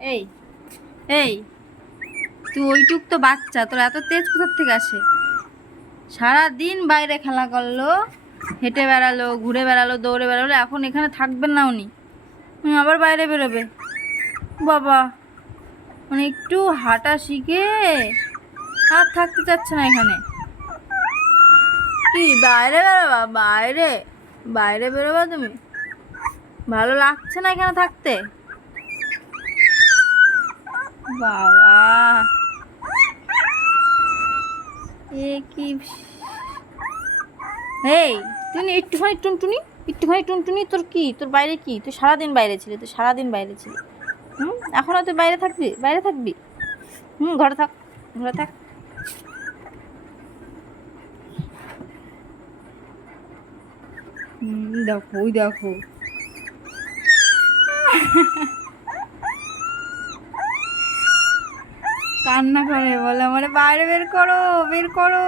এই এই তুই ওইটুক তো বাচ্চা, তোর এত তেজ কোথার থেকে আসে? সারাদিন বাইরে খেলা করলো, হেঁটে বেড়ালো, ঘুরে বেড়ালো, দৌড়ে বেড়ালো, এখন এখানে থাকবেন না উনি, আবার বাইরে বেরোবে। বাবা, মানে একটু হাঁটা শিখে আর থাকতে চাচ্ছে না এখানে। কি বাইরে বেরোবা? বাইরে বাইরে বেরোবা তুমি? ভালো লাগছে না এখানে থাকতে? বাবা, এ কি! এই তুই একটুখানি টুনটুনি, একটুখানি টুনটুনি, তোর কি, তোর বাইরে কি? তুই সারাদিন বাইরে ছিলি, তুই সারাদিন বাইরে ছিলি। এখনও তুই বাইরে থাকবি? বাইরে থাকবি? ঘরে থাক, ঘরে থাক। দেখো, ওই দেখো, কান্না করে, বলে আমারে বাইরে বের করো, বের করো,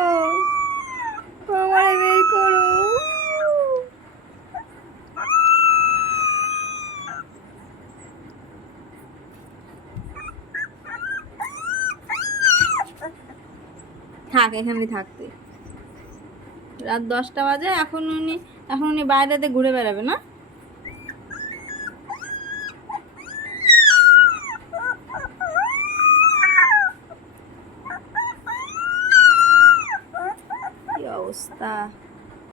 আমারে বের করো। থাক, এখানে থাকতে। রাত 10টা বাজে, এখন উনি বাইরেতে ঘুরে বেড়াবে না?